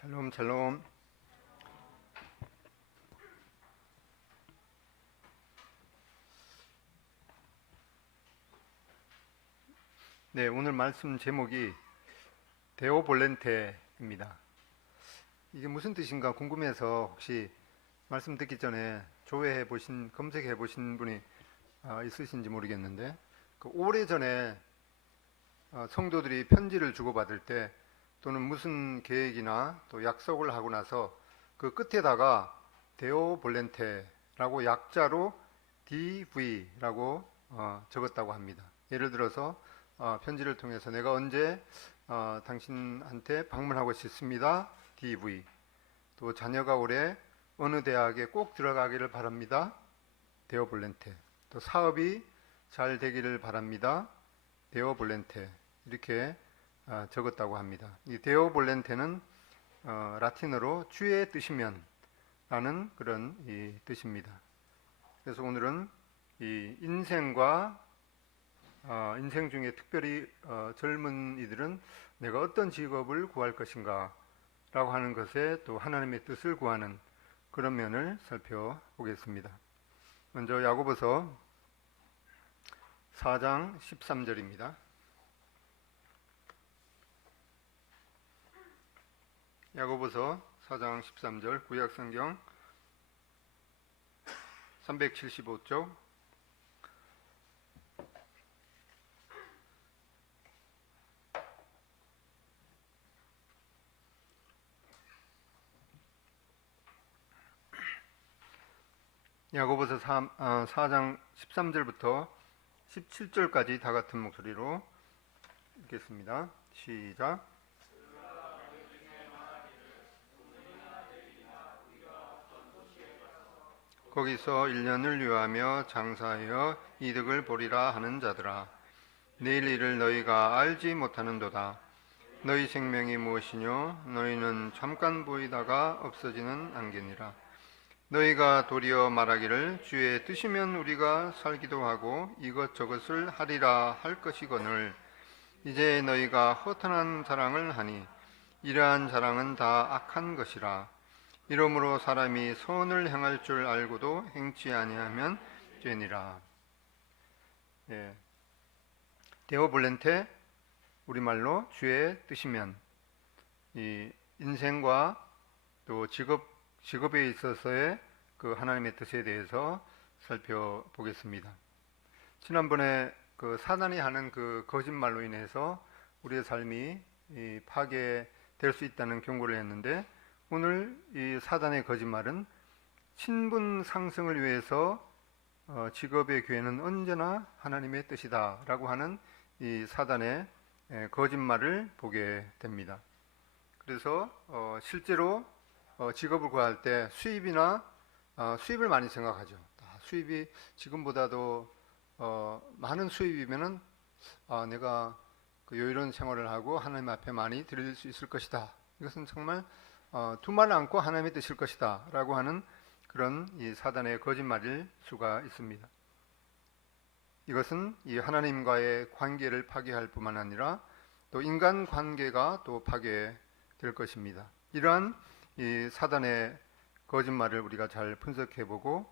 샬롬 샬롬. 네, 오늘 말씀 제목이 데오볼렌테입니다. 이게 무슨 뜻인가 궁금해서 혹시 말씀 듣기 전에 조회해 보신, 검색해 보신 분이 있으신지 모르겠는데, 오래전에 성도들이 편지를 주고받을 때 또는 무슨 계획이나 또 약속을 하고 나서 그 끝에다가 데오볼렌테라고 약자로 DV라고 적었다고 합니다. 예를 들어서 편지를 통해서 내가 언제 당신한테 방문하고 싶습니다. DV. 또 자녀가 올해 어느 대학에 꼭 들어가기를 바랍니다. 데오볼렌테. 또 사업이 잘 되기를 바랍니다. 데오볼렌테. 이렇게 적었다고 합니다. 이 데오볼렌테는 라틴어로 주의 뜻이면 라는 그런 이 뜻입니다. 그래서 오늘은 이 인생과 인생 중에 특별히 젊은이들은 내가 어떤 직업을 구할 것인가 라고 하는 것에 또 하나님의 뜻을 구하는 그런 면을 살펴보겠습니다. 먼저 야고보서 4장 13절입니다. 야고보서 4장 13절 구약성경 375쪽. 야고보서 4장 13절부터 17절까지 다 같은 목소리로 읽겠습니다. 시작. 거기서 1년을 유하며 장사하여 이득을 보리라 하는 자들아, 내일 일을 너희가 알지 못하는도다. 너희 생명이 무엇이뇨? 너희는 잠깐 보이다가 없어지는 안개니라. 너희가 도리어 말하기를 주의 뜻이면 우리가 살기도 하고 이것저것을 하리라 할 것이거늘, 이제 너희가 허탄한 자랑을 하니 이러한 자랑은 다 악한 것이라. 이러므로 사람이 선을 행할 줄 알고도 행치 아니하면 죄니라. 예. 데오볼렌테, 우리말로 주의 뜻이면, 이 인생과 또 직업에 있어서의 그 하나님의 뜻에 대해서 살펴보겠습니다. 지난번에 그 사단이 하는 그 거짓말로 인해서 우리의 삶이 파괴될 수 있다는 경고를 했는데, 오늘 이 사단의 거짓말은 신분 상승을 위해서 직업의 기회는 언제나 하나님의 뜻이다 라고 하는 이 사단의 거짓말을 보게 됩니다. 그래서 실제로 직업을 구할 때 수입을 많이 생각하죠. 수입이 지금보다도 많은 수입이면은 내가 그 여유로운 생활을 하고 하나님 앞에 많이 드릴 수 있을 것이다. 이것은 정말 두말 않고 하나님의 뜻일 것이다 라고 하는 그런 이 사단의 거짓말일 수가 있습니다. 이것은 이 하나님과의 관계를 파괴할 뿐만 아니라 또 인간 관계가 또 파괴될 것입니다. 이러한 이 사단의 거짓말을 우리가 잘 분석해보고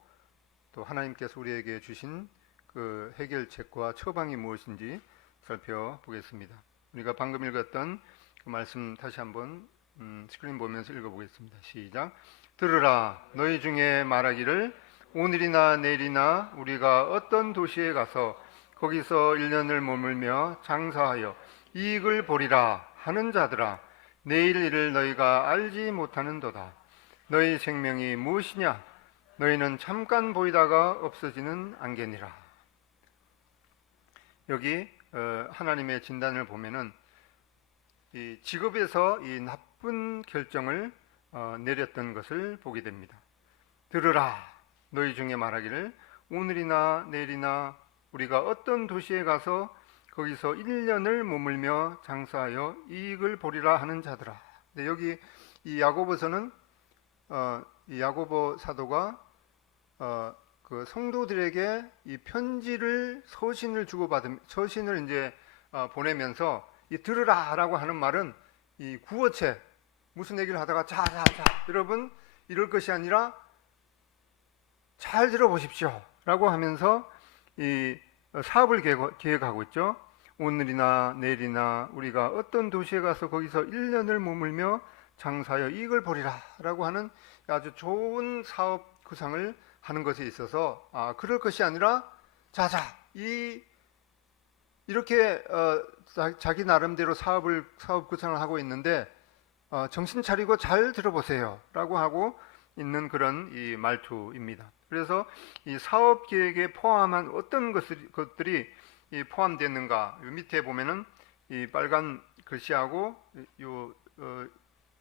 또 하나님께서 우리에게 주신 그 해결책과 처방이 무엇인지 살펴보겠습니다. 우리가 방금 읽었던 그 말씀 다시 한번 스크린 보면서 읽어보겠습니다. 시작. 들으라, 너희 중에 말하기를 오늘이나 내일이나 우리가 어떤 도시에 가서 거기서 1년을 머물며 장사하여 이익을 보리라 하는 자들아, 내일 일을 너희가 알지 못하는도다. 너희 생명이 무엇이냐? 너희는 잠깐 보이다가 없어지는 안개니라. 여기 하나님의 진단을 보면은 이 직업에서 이 나쁜 결정을 내렸던 것을 보게 됩니다. 들으라, 너희 중에 말하기를 오늘이나 내일이나 우리가 어떤 도시에 가서 거기서 1년을 머물며 장사하여 이익을 보리라 하는 자들아. 근데 여기 이 야고보서는 이 야고보 사도가 그 성도들에게 이 편지를 서신을 이제 보내면서 이 들으라라고 하는 말은 이 구어체, 무슨 얘기를 하다가 자, 여러분 이럴 것이 아니라 잘 들어보십시오 라고 하면서 이 사업을 계획하고 있죠. 오늘이나 내일이나 우리가 어떤 도시에 가서 거기서 1년을 머물며 장사하여 이익을 보리라 라고 하는 아주 좋은 사업 구상을 하는 것에 있어서 그럴 것이 아니라 자자 이렇게 자기 나름대로 사업 구상을 하고 있는데 정신 차리고 잘 들어보세요 라고 하고 있는 그런 이 말투입니다. 그래서 이 사업 계획에 포함한 어떤 것들이 포함되는가, 요 밑에 보면은 이 빨간 글씨하고 요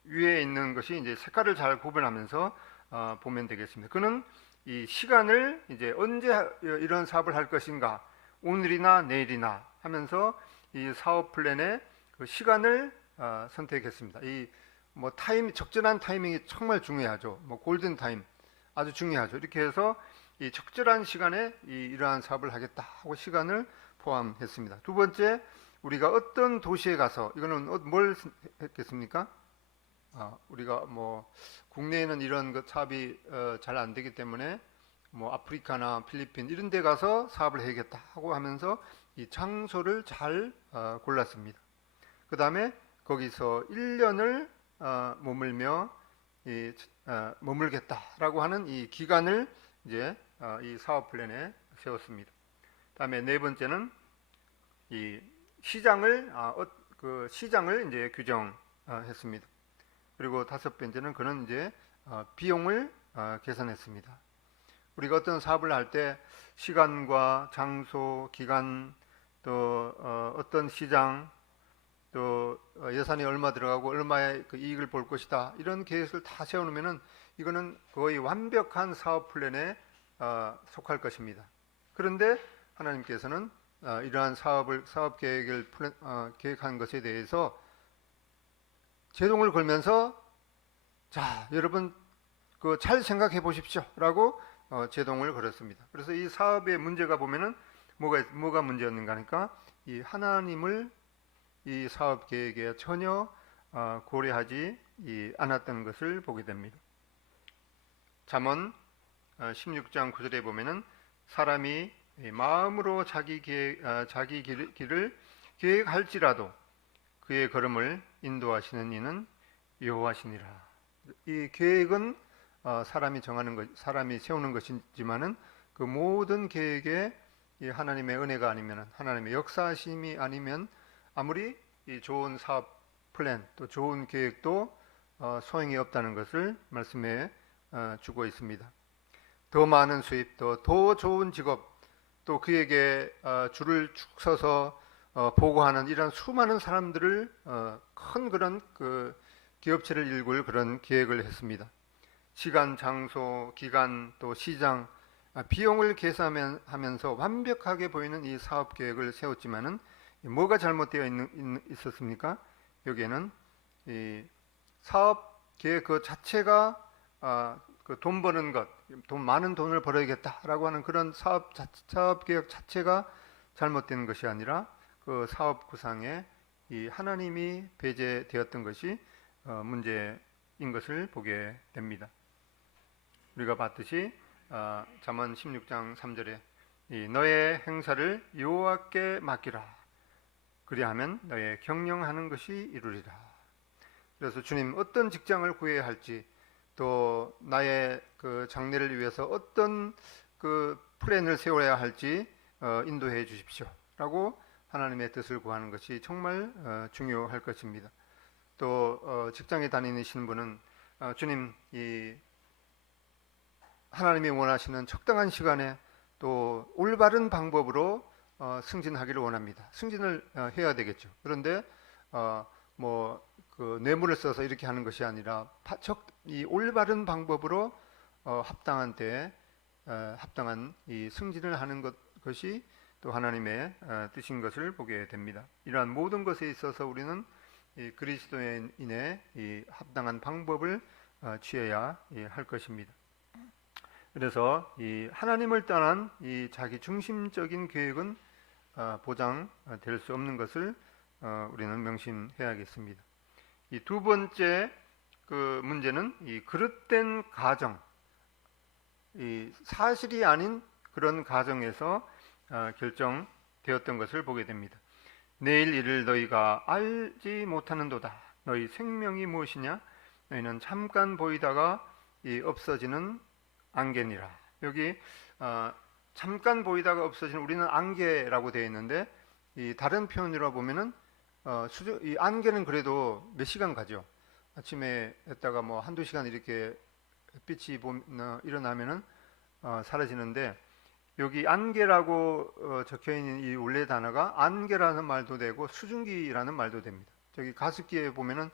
위에 있는 것이 이제 색깔을 잘 구분하면서 보면 되겠습니다. 그는 이 시간을 이제 언제 이런 사업을 할 것인가, 오늘이나 내일이나 하면서 이 사업 플랜의 그 시간을 선택했습니다. 이 뭐 적절한 타이밍이 정말 중요하죠. 뭐 골든 타임 아주 중요하죠. 이렇게 해서 이 적절한 시간에 이러한 사업을 하겠다 하고 시간을 포함했습니다. 두 번째, 우리가 어떤 도시에 가서 이거는 뭘 했겠습니까? 우리가 뭐 국내에는 이런 것 사업이 잘 안 되기 때문에 뭐 아프리카나 필리핀 이런 데 가서 사업을 해야겠다 하고 하면서 이 장소를 잘 골랐습니다. 그 다음에 거기서 1년을 머물며 머물겠다라고 하는 이 기간을 이제 이 사업 플랜에 세웠습니다. 다음에 네 번째는 이 시장을 이제 규정했습니다. 그리고 다섯 번째는 그는 이제 비용을 계산했습니다. 우리가 어떤 사업을 할 때 시간과 장소, 기간, 또 어떤 시장, 또 예산이 얼마 들어가고 얼마의 그 이익을 볼 것이다 이런 계획을 다 세워놓으면은 이거는 거의 완벽한 사업 플랜에 속할 것입니다. 그런데 하나님께서는 이러한 사업 계획을 계획한 것에 대해서 제동을 걸면서 자 여러분 그 잘 생각해 보십시오 라고 제동을 걸었습니다. 그래서 이 사업의 문제가 보면은 뭐가 문제였는가 하니까 이 하나님을 이 사업 계획에 전혀 고려하지 않았던 것을 보게 됩니다. 잠언 16장 9절에 보면은 사람이 마음으로 자기 길을 계획할지라도 그의 걸음을 인도하시는 이는 여호와시니라. 이 계획은 사람이 세우는 것이지만은 그 모든 계획에 이 하나님의 은혜가 아니면 하나님의 역사하심이 아니면 아무리 이 좋은 사업 플랜 또 좋은 계획도 소용이 없다는 것을 말씀해 주고 있습니다. 더 많은 수입, 더 좋은 직업, 또 그에게 줄을 쭉 서서 보고하는 이런 수많은 사람들을 큰 그런 그 기업체를 일굴 그런 계획을 했습니다. 시간, 장소, 기간, 또 시장, 비용을 계산하면서 완벽하게 보이는 이 사업 계획을 세웠지만은 뭐가 잘못되어 있었습니까? 여기에는 이 사업 계획 그 자체가 그 돈 버는 것, 많은 돈을 벌어야겠다라고 하는 그런 사업 계획 자체가 잘못된 것이 아니라 그 사업 구상에 이 하나님이 배제되었던 것이 문제인 것을 보게 됩니다. 우리가 봤듯이 잠언 16장 3절에 너의 행사를 여호와께 맡기라. 그리하면 너의 경영하는 것이 이루리라. 그래서 주님 어떤 직장을 구해야 할지 또 나의 그 장래를 위해서 어떤 그 플랜을 세워야 할지 인도해 주십시오. 라고 하나님의 뜻을 구하는 것이 정말 중요할 것입니다. 또 직장에 다니시는 분은 주님 이 하나님이 원하시는 적당한 시간에 또 올바른 방법으로 승진하기를 원합니다. 승진을 해야 되겠죠. 그런데 그 뇌물을 써서 이렇게 하는 것이 아니라 이 올바른 방법으로 합당한 때에 합당한 이 승진을 하는 것이 또 하나님의 뜻인 것을 보게 됩니다. 이러한 모든 것에 있어서 우리는 이 그리스도인의 이 합당한 방법을 취해야 할 것입니다. 그래서 이 하나님을 떠난 이 자기 중심적인 계획은 보장될 수 없는 것을 우리는 명심해야겠습니다. 이 두 번째 그 문제는 이 그릇된 가정, 이 사실이 아닌 그런 가정에서 결정되었던 것을 보게 됩니다. 내일 일을 너희가 알지 못하는도다. 너희 생명이 무엇이냐? 너희는 잠깐 보이다가 없어지는 안개니라. 여기 잠깐 보이다가 없어지는, 우리는 안개라고 되어 있는데 이 다른 표현으로 보면은 이 안개는 그래도 몇 시간 가죠. 아침에 했다가 뭐 한두 시간 이렇게 빛이 일어나면은 사라지는데, 여기 안개라고 적혀 있는 이 원래 단어가 안개라는 말도 되고 수증기라는 말도 됩니다. 저기 가습기에 보면은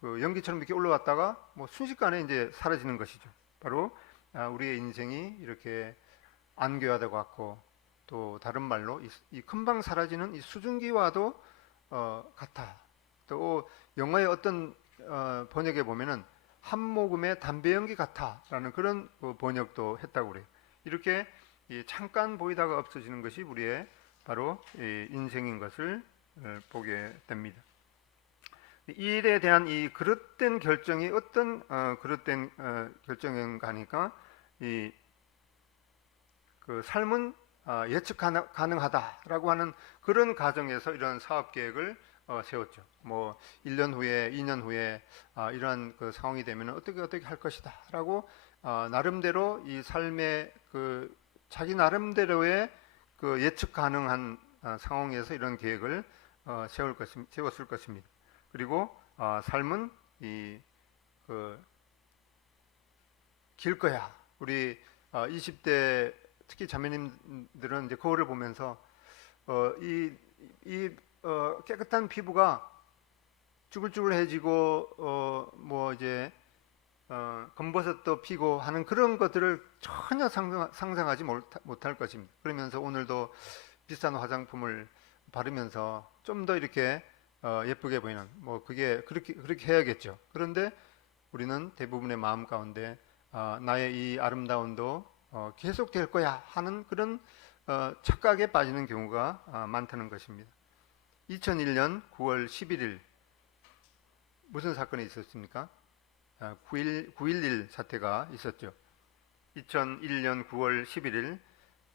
그 연기처럼 이렇게 올라왔다가 뭐 순식간에 이제 사라지는 것이죠. 바로 우리의 인생이 이렇게 안개와도 같고, 또 다른 말로 이 금방 사라지는 이 수증기와도 같아. 또 영어의 어떤 번역에 보면은 한 모금의 담배 연기 같아라는 그런 번역도 했다고 그래요. 이렇게 잠깐 보이다가 없어지는 것이 우리의 바로 인생인 것을 보게 됩니다. 이 일에 대한 이 그릇된 결정이 어떤 그릇된 결정인가 하니까 그 삶은 예측 가능하다라고 하는 그런 가정에서 이런 사업 계획을 세웠죠. 뭐 1년 후에, 2년 후에 이러한 그 상황이 되면 어떻게 할 것이다라고 나름대로 이 삶의 그 자기 나름대로의 그 예측 가능한 상황에서 이런 계획을 세웠을 것입니다. 그리고 삶은 길 거야. 우리 20대 특히 자매님들은 이제 거울을 보면서 깨끗한 피부가 쭈글쭈글해지고 뭐 이제 검버섯도 피고 하는 그런 것들을 전혀 상상하지 못할 것입니다. 그러면서 오늘도 비싼 화장품을 바르면서 좀 더 이렇게 예쁘게 보이는, 뭐 그게 그렇게 해야겠죠. 그런데 우리는 대부분의 마음 가운데 나의 이 아름다움도 계속 될 거야 하는 그런 착각에 빠지는 경우가 많다는 것입니다. 2001년 9월 11일 무슨 사건이 있었습니까? 9.11 사태가 있었죠. 2001년 9월 11일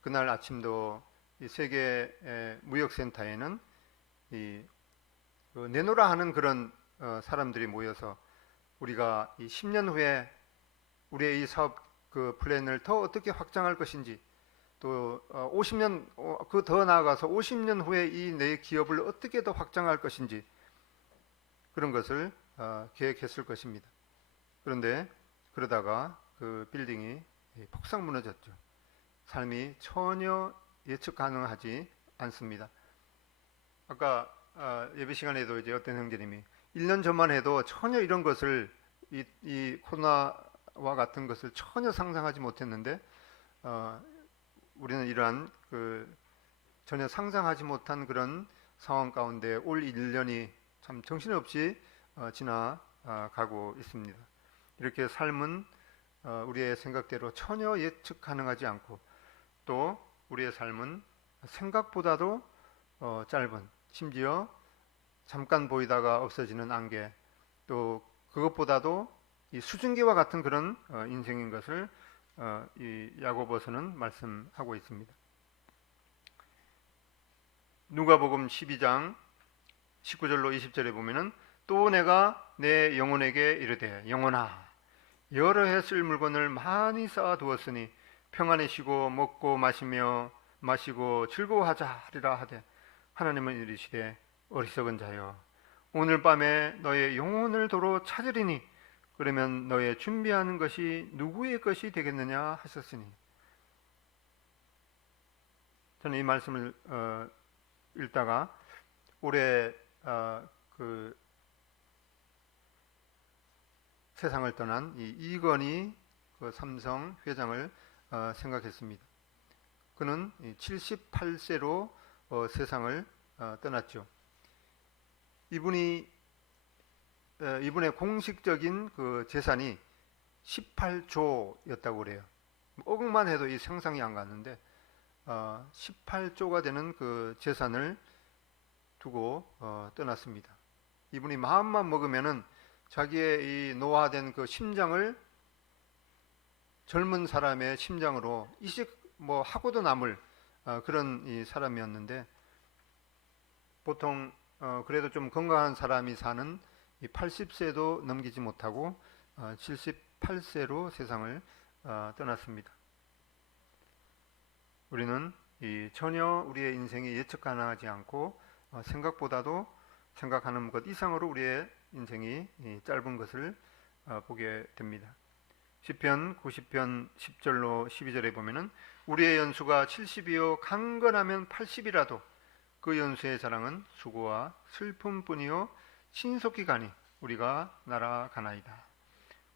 그날 아침도 이 세계 무역센터에는 내노라 하는 그런 사람들이 모여서 우리가 이 10년 후에 우리의 이 사업 그 플랜을 더 어떻게 확장할 것인지, 또 50년 그 더 나아가서 50년 후에 이 내 기업을 어떻게 더 확장할 것인지 그런 것을 계획했을 것입니다. 그런데 그러다가 그 빌딩이 폭삭 무너졌죠. 삶이 전혀 예측 가능하지 않습니다. 아까 예배 시간에도 이제 어떤 형제님이 1년 전만 해도 전혀 이런 것을 이 코로나와 같은 것을 전혀 상상하지 못했는데 우리는 이러한 전혀 상상하지 못한 그런 상황 가운데 올 1년이 참 정신없이 지나가고 있습니다. 이렇게 삶은 우리의 생각대로 전혀 예측 가능하지 않고, 또 우리의 삶은 생각보다도 짧은, 심지어 잠깐 보이다가 없어지는 안개, 또 그것보다도 이 수증기와 같은 그런 인생인 것을 이 야고보서는 말씀하고 있습니다. 누가복음 12장 19절로 20절에 보면은 또 내가 내 영혼에게 이르되 영혼아 여러 해 쓸 물건을 많이 쌓아 두었으니 평안히 쉬고 먹고 마시고 즐거워하자 하리라 하되 하나님은 이르시되 어리석은 자여 오늘 밤에 너의 영혼을 도로 찾으리니 그러면 너의 준비하는 것이 누구의 것이 되겠느냐 하셨으니. 저는 이 말씀을 읽다가 올해 그 세상을 떠난 이 이건희 그 삼성 회장을 생각했습니다. 그는 78세로 세상을 떠났죠. 이분의 공식적인 그 재산이 18조였다고 그래요. 억만 해도 이 상상이 안 갔는데 18조가 되는 그 재산을 두고 떠났습니다. 이분이 마음만 먹으면은 자기의 이 노화된 그 심장을 젊은 사람의 심장으로 이식 뭐 하고도 남을 그런 이 사람이었는데, 보통 그래도 좀 건강한 사람이 사는 이 80세도 넘기지 못하고 78세로 세상을 떠났습니다. 우리는 전혀 우리의 인생이 예측 가능하지 않고 생각보다도 생각하는 것 이상으로 우리의 인생이 짧은 것을 보게 됩니다. 시편 90편 10절로 12절에 보면은 우리의 연수가 70이요 강건하면 80이라도 그 연수의 자랑은 수고와 슬픔뿐이요 신속히 가니 우리가 날아가나이다.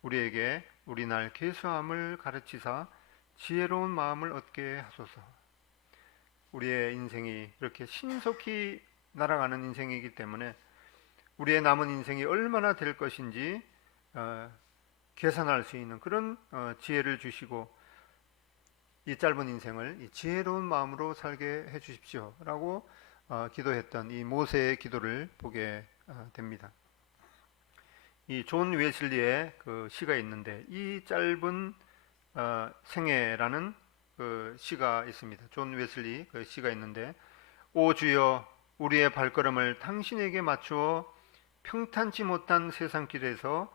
우리에게 우리 날 계수함을 가르치사 지혜로운 마음을 얻게 하소서. 우리의 인생이 이렇게 신속히 날아가는 인생이기 때문에 우리의 남은 인생이 얼마나 될 것인지 계산할 수 있는 그런 지혜를 주시고, 이 짧은 인생을 이 지혜로운 마음으로 살게 해 주십시오 라고 기도했던 이 모세의 기도를 보게 됩니다. 이 존 웨슬리의 그 시가 있는데, 이 짧은 생애라는 그 시가 있습니다. 존 웨슬리 그 시가 있는데, 오 주여 우리의 발걸음을 당신에게 맞추어 평탄치 못한 세상길에서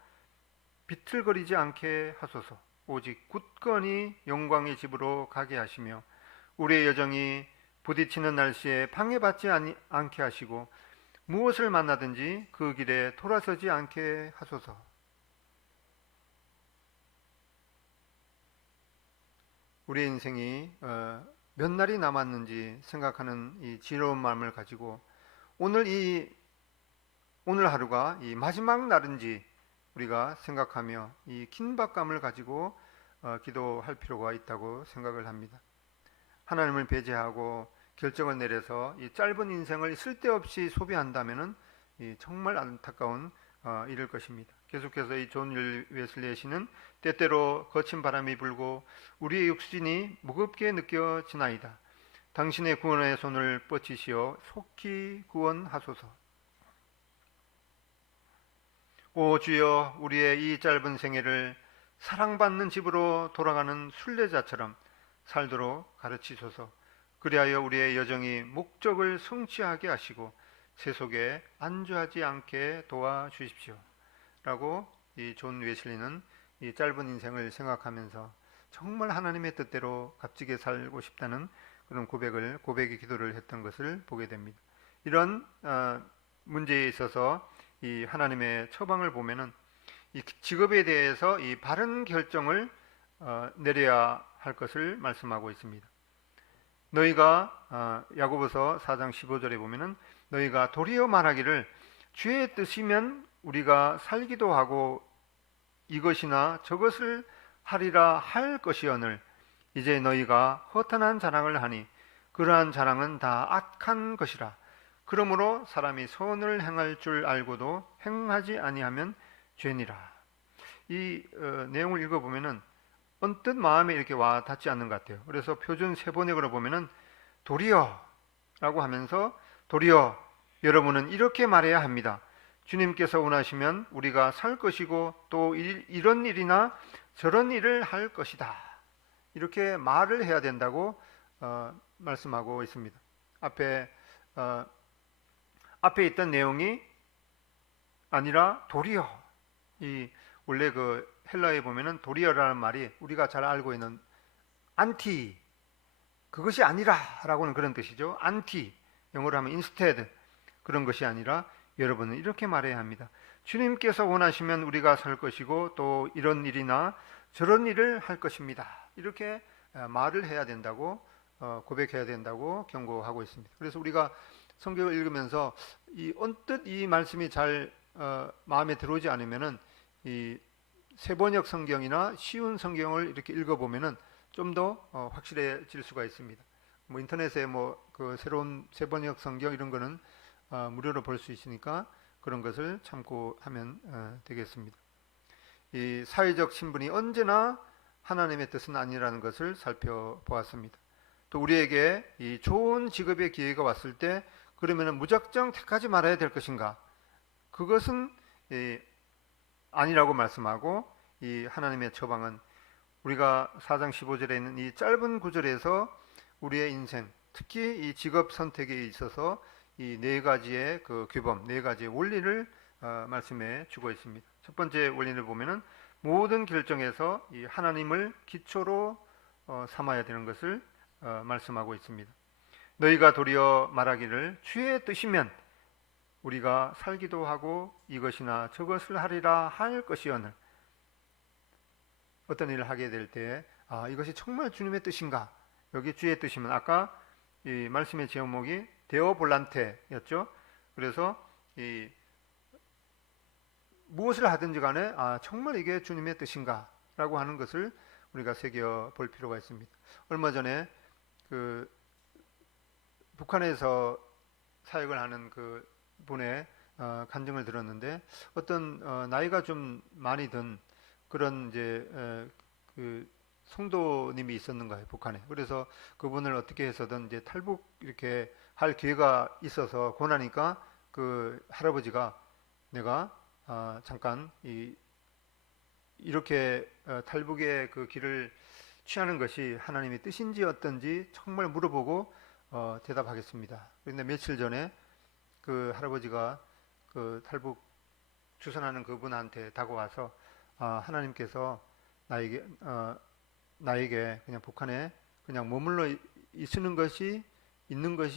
비틀거리지 않게 하소서. 오직 굳건히 영광의 집으로 가게 하시며 우리의 여정이 부딪히는 날씨에 방해받지 않게 하시고 무엇을 만나든지 그 길에 돌아서지 않게 하소서. 우리의 인생이 몇 날이 남았는지 생각하는 이 지혜로운 마음을 가지고 오늘 하루가 이 마지막 날인지 우리가 생각하며 이 긴박감을 가지고 기도할 필요가 있다고 생각을 합니다. 하나님을 배제하고 결정을 내려서 이 짧은 인생을 쓸데없이 소비한다면은 정말 안타까운 일일 것입니다. 계속해서 이 존 웨슬리의 시는 때때로 거친 바람이 불고 우리의 육신이 무겁게 느껴지나이다. 당신의 구원의 손을 뻗치시어 속히 구원하소서. 오 주여 우리의 이 짧은 생애를 사랑받는 집으로 돌아가는 순례자처럼 살도록 가르치소서. 그리하여 우리의 여정이 목적을 성취하게 하시고 세속에 안주하지 않게 도와주십시오 라고 이 존 웨슬리는 이 짧은 인생을 생각하면서 정말 하나님의 뜻대로 값지게 살고 싶다는 그런 고백의 기도를 했던 것을 보게 됩니다. 이런 문제에 있어서 이 하나님의 처방을 보면은 이 직업에 대해서 이 바른 결정을 내려야 할 것을 말씀하고 있습니다. 너희가 야고보서 4장 15절에 보면은 너희가 도리어 말하기를 주의 뜻이면 우리가 살기도 하고 이것이나 저것을 하리라 할 것이오늘 이제 너희가 허탄한 자랑을 하니 그러한 자랑은 다 악한 것이라. 그러므로 사람이 선을 행할 줄 알고도 행하지 아니하면 죄니라. 이 내용을 읽어보면은 언뜻 마음에 이렇게 와 닿지 않는 것 같아요. 그래서 표준 세번역으로 보면은 도리어 라고 하면서 도리어 여러분은 이렇게 말해야 합니다. 주님께서 원하시면 우리가 살 것이고 또 이런 일이나 저런 일을 할 것이다. 이렇게 말을 해야 된다고 말씀하고 있습니다. 앞에 있던 내용이 아니라 도리어. 이 원래 그 헬라에 보면은 도리어라는 말이 우리가 잘 알고 있는 안티, 그것이 아니라라고는 그런 뜻이죠. 안티, 영어로 하면 instead, 그런 것이 아니라 여러분은 이렇게 말해야 합니다. 주님께서 원하시면 우리가 살 것이고 또 이런 일이나 저런 일을 할 것입니다. 이렇게 말을 해야 된다고 고백해야 된다고 경고하고 있습니다. 그래서 우리가 성경을 읽으면서 이 언뜻 이 말씀이 잘 마음에 들어오지 않으면은 이 세번역 성경이나 쉬운 성경을 이렇게 읽어보면은 좀 더 확실해질 수가 있습니다. 뭐 인터넷에 뭐 그 새로운 세번역 성경 이런 거는 무료로 볼 수 있으니까 그런 것을 참고하면 되겠습니다. 이 사회적 신분이 언제나 하나님의 뜻은 아니라는 것을 살펴보았습니다. 또 우리에게 이 좋은 직업의 기회가 왔을 때 그러면은 무작정 택하지 말아야 될 것인가? 그것은 아니라고 말씀하고, 이 하나님의 처방은 우리가 4장 15절에 있는 이 짧은 구절에서 우리의 인생, 특히 이 직업 선택에 있어서 이 네 가지의 그 규범, 네 가지의 원리를 말씀해 주고 있습니다. 첫 번째 원리를 보면은 모든 결정에서 이 하나님을 기초로 삼아야 되는 것을 말씀하고 있습니다. 너희가 도리어 말하기를 주의 뜻이면 우리가 살기도 하고 이것이나 저것을 하리라 할 것이오늘. 어떤 일을 하게 될 때 이것이 정말 주님의 뜻인가? 여기 주의 뜻이면 아까 이 말씀의 제목이 데오 볼란테였죠. 그래서 이 무엇을 하든지 간에 정말 이게 주님의 뜻인가? 라고 하는 것을 우리가 새겨 볼 필요가 있습니다. 얼마 전에 그 북한에서 사역을 하는 그 분의 간증을 들었는데, 어떤 나이가 좀 많이 든 그런 이제 그 성도님이 있었는가요, 북한에. 그래서 그분을 어떻게 해서든 이제 탈북 이렇게 할 기회가 있어서 권하니까 그 할아버지가 내가 잠깐 이렇게 탈북의 그 길을 취하는 것이 하나님의 뜻인지 어떤지 정말 물어보고 대답하겠습니다. 그런데 며칠 전에 그 할아버지가 그 탈북 주선하는 그분한테 다가와서 하나님께서 나에게 그냥 북한에 그냥 머물러 있는 것이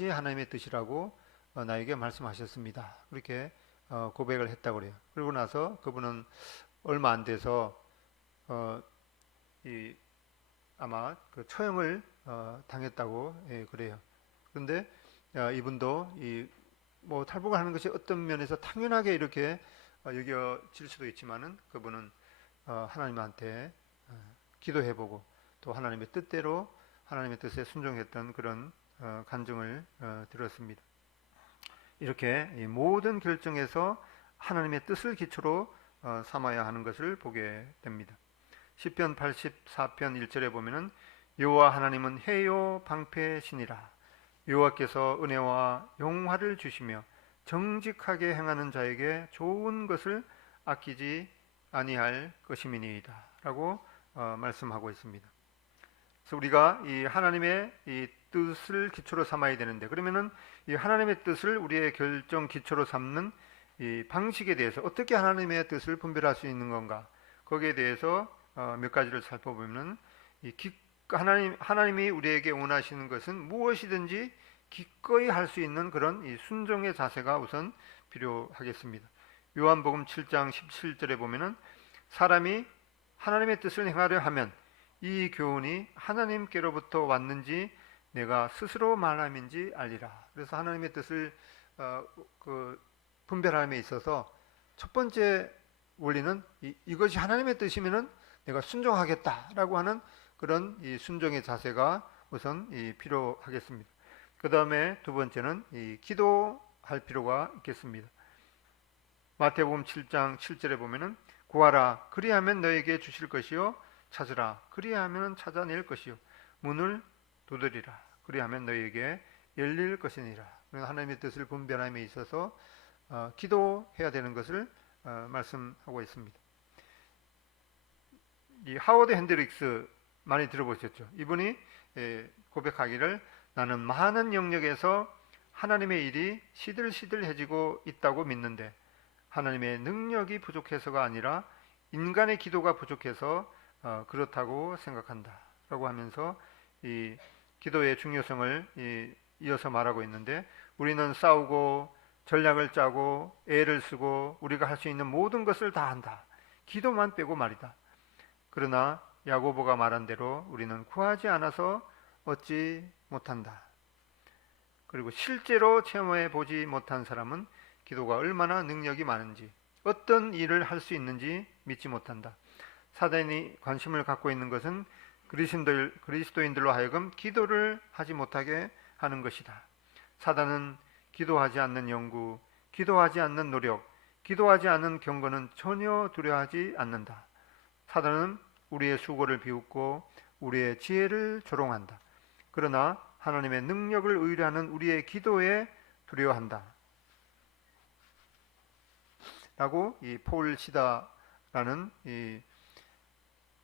하나님의 뜻이라고 나에게 말씀하셨습니다. 그렇게 고백을 했다고 그래요. 그러고 나서 그분은 얼마 안 돼서 아마 그 처형을 당했다고 그래요. 그런데 이분도 뭐 탈북을 하는 것이 어떤 면에서 당연하게 이렇게 여겨질 수도 있지만은 그분은 하나님한테 기도해보고 또 하나님의 뜻대로 하나님의 뜻에 순종했던 그런 간증을 들었습니다. 이렇게 모든 결정에서 하나님의 뜻을 기초로 삼아야 하는 것을 보게 됩니다. 시편 84편 1절에 보면은 여호와 하나님은 해요 방패시니라. 여호와께서 은혜와 용화를 주시며 정직하게 행하는 자에게 좋은 것을 아끼지 아니할 것임이니이다 라고 말씀하고 있습니다. 그래서 우리가 이 하나님의 이 뜻을 기초로 삼아야 되는데, 그러면은 이 하나님의 뜻을 우리의 결정 기초로 삼는 이 방식에 대해서 어떻게 하나님의 뜻을 분별할 수 있는 건가, 거기에 대해서 몇 가지를 살펴보면은 하나님이 우리에게 원하시는 것은 무엇이든지 기꺼이 할 수 있는 그런 이 순종의 자세가 우선 필요하겠습니다. 요한복음 7장 17절에 보면은 사람이 하나님의 뜻을 행하려 하면 이 교훈이 하나님께로부터 왔는지 내가 스스로 말함인지 알리라. 그래서 하나님의 뜻을 분별함에 있어서 첫 번째 원리는 이것이 하나님의 뜻이면은 내가 순종하겠다라고 하는 그런 이 순종의 자세가 우선 필요하겠습니다. 그 다음에 두 번째는 기도할 필요가 있겠습니다. 마태복음 7장 7절에 보면은 구하라 그리하면 너에게 주실 것이요 찾으라 그리하면 찾아낼 것이요 문을 두드리라 그리하면 너에게 열릴 것이니라. 하나님의 뜻을 분별함에 있어서 기도해야 되는 것을 말씀하고 있습니다. 이 하워드 핸드릭스 많이 들어보셨죠? 이분이 고백하기를 나는 많은 영역에서 하나님의 일이 시들시들해지고 있다고 믿는데 하나님의 능력이 부족해서가 아니라 인간의 기도가 부족해서 그렇다고 생각한다 라고 하면서 이 기도의 중요성을 이어서 말하고 있는데, 우리는 싸우고 전략을 짜고 애를 쓰고 우리가 할 수 있는 모든 것을 다 한다. 기도만 빼고 말이다. 그러나 야고보가 말한 대로 우리는 구하지 않아서 얻지 못한다. 그리고 실제로 체험해 보지 못한 사람은 기도가 얼마나 능력이 많은지, 어떤 일을 할 수 있는지 믿지 못한다. 사단이 관심을 갖고 있는 것은 그리스도인들로 하여금 기도를 하지 못하게 하는 것이다. 사단은 기도하지 않는 연구, 기도하지 않는 노력, 기도하지 않는 경건은 전혀 두려워하지 않는다. 사단은 우리의 수고를 비웃고 우리의 지혜를 조롱한다. 그러나 하나님의 능력을 의뢰하는 우리의 기도에 두려워한다 라고 이 폴 시다 라는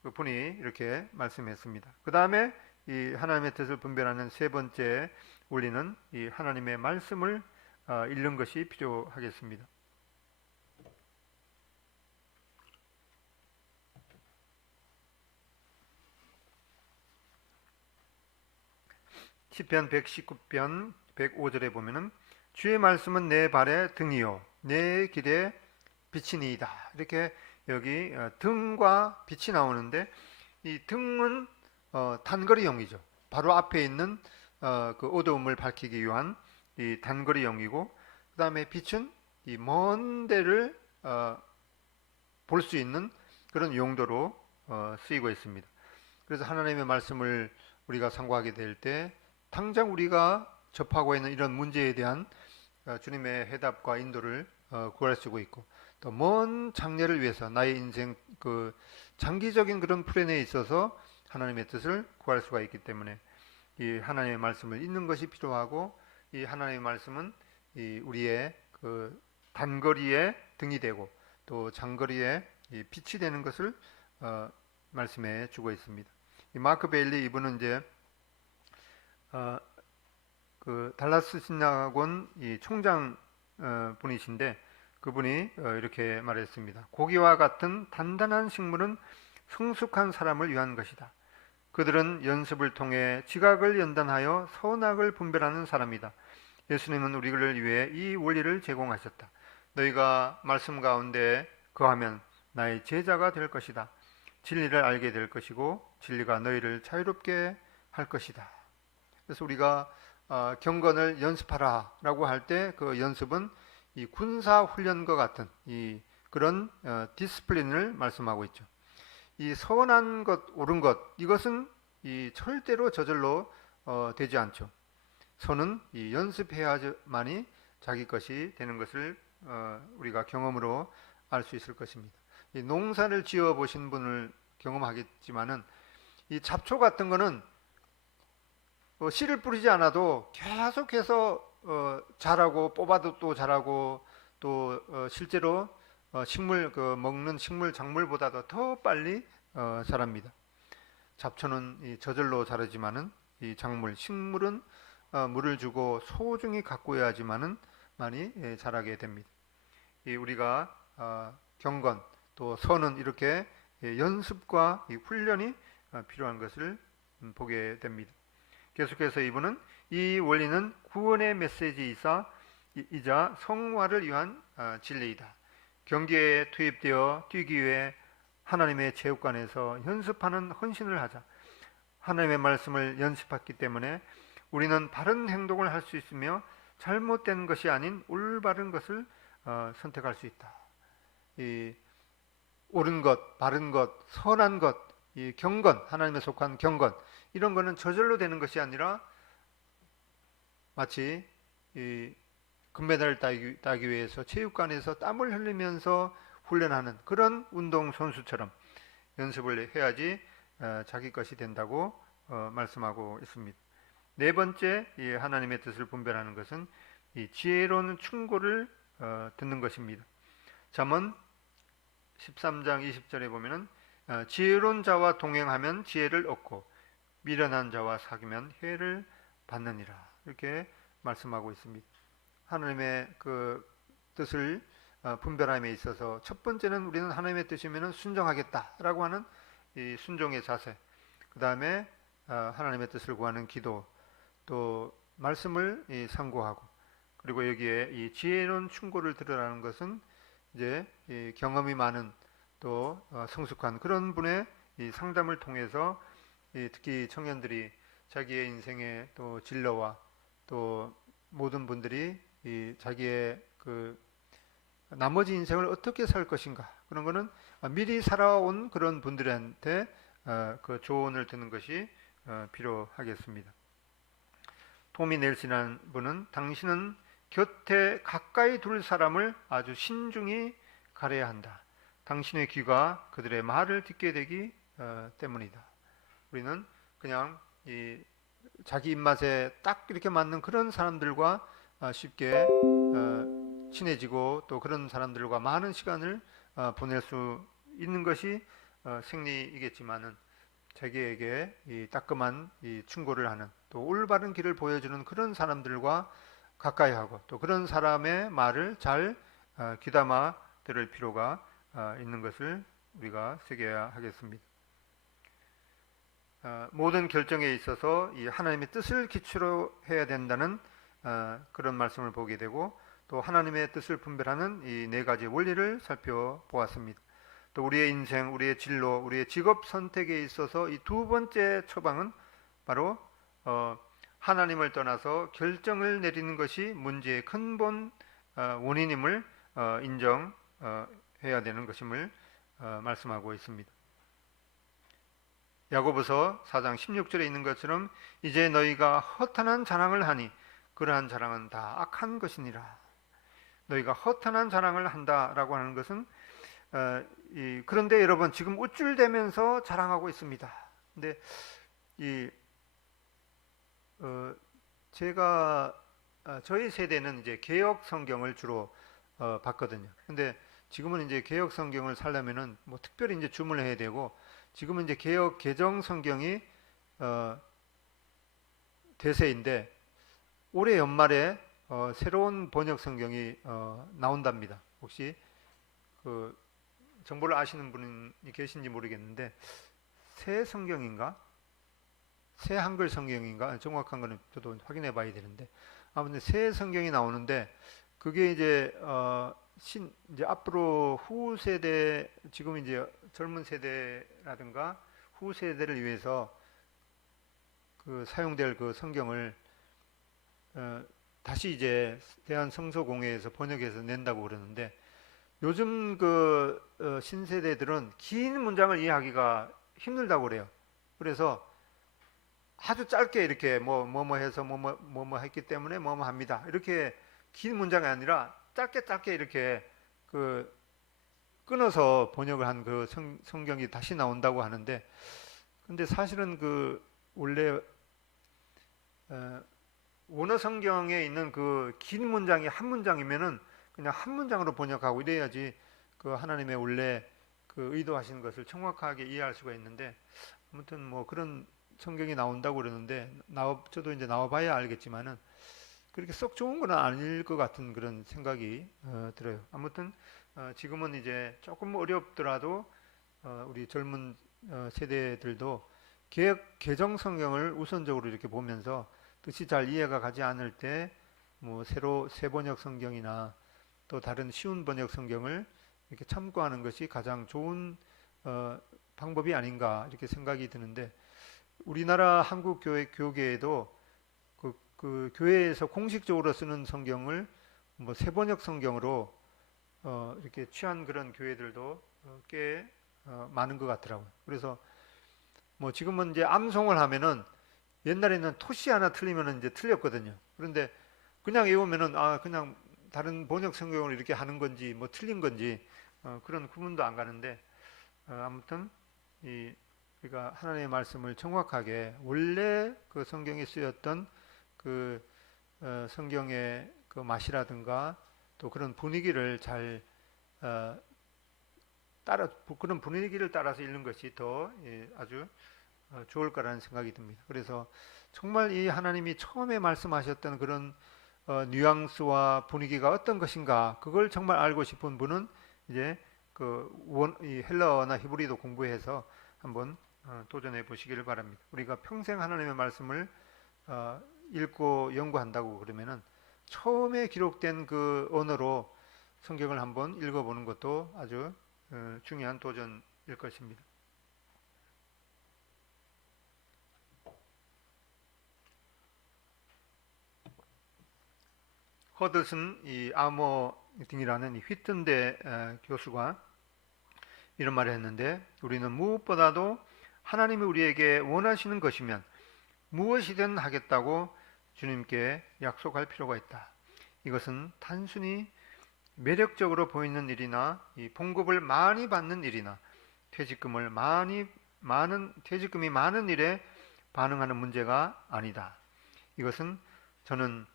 그 분이 이렇게 말씀했습니다. 그 다음에 이 하나님의 뜻을 분별하는 세 번째 원리는 이 하나님의 말씀을 읽는 것이 필요하겠습니다. 시편 119편 105절에 보면은 주의 말씀은 내 발의 등이요 내 길에 빛이니이다. 이렇게 여기 등과 빛이 나오는데 이 등은 단거리형이죠. 바로 앞에 있는 그 어두움을 밝히기 위한 이 단거리형이고, 그 다음에 빛은 이 먼 데를 볼 수 있는 그런 용도로 쓰이고 있습니다. 그래서 하나님의 말씀을 우리가 상고하게 될 때 당장 우리가 접하고 있는 이런 문제에 대한 주님의 해답과 인도를 구할 수 있고, 또 먼 장래를 위해서 나의 인생 그 장기적인 그런 플랜에 있어서 하나님의 뜻을 구할 수가 있기 때문에 이 하나님의 말씀을 읽는 것이 필요하고, 이 하나님의 말씀은 이 우리의 그 단거리의 등이 되고 또 장거리의 이 빛이 되는 것을 말씀해 주고 있습니다. 이 마크 베일리 이분은 이제 그 달라스 신학원 이 총장 분이신데 그분이 이렇게 말했습니다. 고기와 같은 단단한 식물은 성숙한 사람을 위한 것이다. 그들은 연습을 통해 지각을 연단하여 선악을 분별하는 사람이다. 예수님은 우리를 위해 이 원리를 제공하셨다. 너희가 말씀 가운데 거하면 나의 제자가 될 것이다. 진리를 알게 될 것이고 진리가 너희를 자유롭게 할 것이다. 그래서 우리가 경건을 연습하라 라고 할 때 그 연습은 이 군사 훈련과 같은 이 그런 디스플린을 말씀하고 있죠. 이 선한 것, 옳은 것, 이것은 이 절대로 저절로 되지 않죠. 선은 이 연습해야만이 자기 것이 되는 것을 우리가 경험으로 알 수 있을 것입니다. 이 농사를 지어 보신 분을 경험하겠지만은 이 잡초 같은 거는 씨를 뿌리지 않아도 계속해서 자라고 뽑아도 또 자라고 또 실제로 식물 먹는 식물 작물보다도 더 빨리 자랍니다. 잡초는 저절로 자라지만은 이 작물 식물은 물을 주고 소중히 가꾸어야지만은 많이 자라게 됩니다. 우리가 경건 또 선은 이렇게 연습과 훈련이 필요한 것을 보게 됩니다. 계속해서 이분은 이 원리는 구원의 메시지이자 성화를 위한 진리이다. 경기에 투입되어 뛰기 위해 하나님의 체육관에서 연습하는 헌신을 하자. 하나님의 말씀을 연습했기 때문에 우리는 바른 행동을 할 수 있으며 잘못된 것이 아닌 올바른 것을 선택할 수 있다. 이 옳은 것, 바른 것, 선한 것, 이 경건, 하나님에 속한 경건, 이런 거는 저절로 되는 것이 아니라 마치 이 금메달을 따기 위해서 체육관에서 땀을 흘리면서 훈련하는 그런 운동 선수처럼 연습을 해야지 자기 것이 된다고 말씀하고 있습니다. 네 번째, 이 하나님의 뜻을 분별하는 것은 이 지혜로운 충고를 듣는 것입니다. 잠언 13장 20절에 보면은 지혜로운 자와 동행하면 지혜를 얻고 미련한 자와 사귀면 해를 받느니라, 이렇게 말씀하고 있습니다. 하나님의 그 뜻을 분별함에 있어서 첫 번째는 우리는 하나님의 뜻이면 순종하겠다라고 하는 이 순종의 자세, 그 다음에 하나님의 뜻을 구하는 기도, 또 말씀을 상고하고, 그리고 여기에 이 지혜로운 충고를 들으라는 것은 이제 이 경험이 많은 또 성숙한 그런 분의 이 상담을 통해서 특히 청년들이 자기의 인생의 또 진로와 또 모든 분들이 이 자기의 그 나머지 인생을 어떻게 살 것인가, 그런 거는 미리 살아온 그런 분들한테 그 조언을 듣는 것이 필요하겠습니다. 토미 넬슨이라는 분은 당신은 곁에 가까이 둘 사람을 아주 신중히 가려야 한다. 당신의 귀가 그들의 말을 듣게 되기 때문이다. 우리는 그냥 이 자기 입맛에 딱 이렇게 맞는 그런 사람들과 쉽게 친해지고 또 그런 사람들과 많은 시간을 보낼 수 있는 것이 승리이겠지만은 자기에게 이 따끔한 이 충고를 하는 또 올바른 길을 보여주는 그런 사람들과 가까이 하고 또 그런 사람의 말을 잘 귀담아 들을 필요가 있는 것을 우리가 새겨야 하겠습니다. 모든 결정에 있어서 이 하나님의 뜻을 기초로 해야 된다는 그런 말씀을 보게 되고 또 하나님의 뜻을 분별하는 이 네 가지 원리를 살펴보았습니다. 또 우리의 인생, 우리의 진로, 우리의 직업 선택에 있어서 이 두 번째 처방은 바로 하나님을 떠나서 결정을 내리는 것이 문제의 근본 원인임을 인정해야 되는 것임을 말씀하고 있습니다. 야고보서 4장 16절에 있는 것처럼 이제 너희가 허탄한 자랑을 하니 그러한 자랑은 다 악한 것이니라. 너희가 허탄한 자랑을 한다라고 하는 것은 그런데 여러분 지금 우쭐대면서 자랑하고 있습니다. 근데 제가 저희 세대는 이제 개역 성경을 주로 봤거든요. 근데 지금은 이제 개역 성경을 살려면은 뭐 특별히 이제 주문을 해야 되고 지금은 이제 개역 개정 성경이 대세인데 올해 연말에 새로운 번역 성경이 나온답니다. 혹시 그 정보를 아시는 분이 계신지 모르겠는데 새 성경인가? 새 한글 성경인가? 정확한 거는 저도 확인해 봐야 되는데 아무튼 새 성경이 나오는데 그게 이제 이제 앞으로 후 세대 지금 이제 젊은 세대라든가 후 세대를 위해서 그 사용될 그 성경을 다시 이제 대한성서공회에서 번역해서 낸다고 그러는데 요즘 그 신세대들은 긴 문장을 이해하기가 힘들다고 그래요. 그래서 아주 짧게 이렇게 뭐뭐 해서 뭐뭐 했기 때문에 뭐뭐 합니다. 이렇게 긴 문장이 아니라 짧게 이렇게 그 끊어서 번역을 한 그 성경이 다시 나온다고 하는데 근데 사실은 그 원래 원어 성경에 있는 그 긴 문장이 한 문장이면은 그냥 한 문장으로 번역하고 이래야지 그 하나님의 원래 그 의도하신 것을 정확하게 이해할 수가 있는데 아무튼 뭐 그런 성경이 나온다고 그러는데 저도 이제 나와봐야 알겠지만은 그렇게 썩 좋은 건 아닐 것 같은 그런 생각이 들어요. 아무튼 지금은 이제 조금 어렵더라도 우리 젊은 세대들도 개정 성경을 우선적으로 이렇게 보면서 뜻이 잘 이해가 가지 않을 때 뭐 새로 새 번역 성경이나 또 다른 쉬운 번역 성경을 이렇게 참고하는 것이 가장 좋은 방법이 아닌가 이렇게 생각이 드는데 우리나라 한국 교계에도 그 교회에서 공식적으로 쓰는 성경을 뭐 새 번역 성경으로 이렇게 취한 그런 교회들도 꽤 많은 것 같더라고요. 그래서 뭐 지금은 이제 암송을 하면은 옛날에는 토시 하나 틀리면은 이제 틀렸거든요. 그런데 그냥 외우면은 그냥 다른 번역 성경을 이렇게 하는 건지 뭐 틀린 건지 그런 구분도 안 가는데 아무튼 우리가 하나님의 말씀을 정확하게 원래 그 성경에 쓰였던 그 성경의 그 맛이라든가 또 그런 분위기를 잘 그런 분위기를 따라서 읽는 것이 더 아주 좋을 거라는 생각이 듭니다. 그래서 정말 이 하나님이 처음에 말씀하셨던 그런 뉘앙스와 분위기가 어떤 것인가 그걸 정말 알고 싶은 분은 이제 이 헬라어나 히브리도 공부해서 한번 도전해 보시기를 바랍니다. 우리가 평생 하나님의 말씀을 읽고 연구한다고 그러면은 처음에 기록된 그 언어로 성경을 한번 읽어보는 것도 아주 중요한 도전일 것입니다. 허드슨 이 아머딩이라는 이 휘튼대 교수가 이런 말을 했는데 우리는 무엇보다도 하나님이 우리에게 원하시는 것이면 무엇이든 하겠다고 주님께 약속할 필요가 있다. 이것은 단순히 매력적으로 보이는 일이나 이 봉급을 많이 받는 일이나 퇴직금이 많은 일에 반응하는 문제가 아니다. 이것은 저는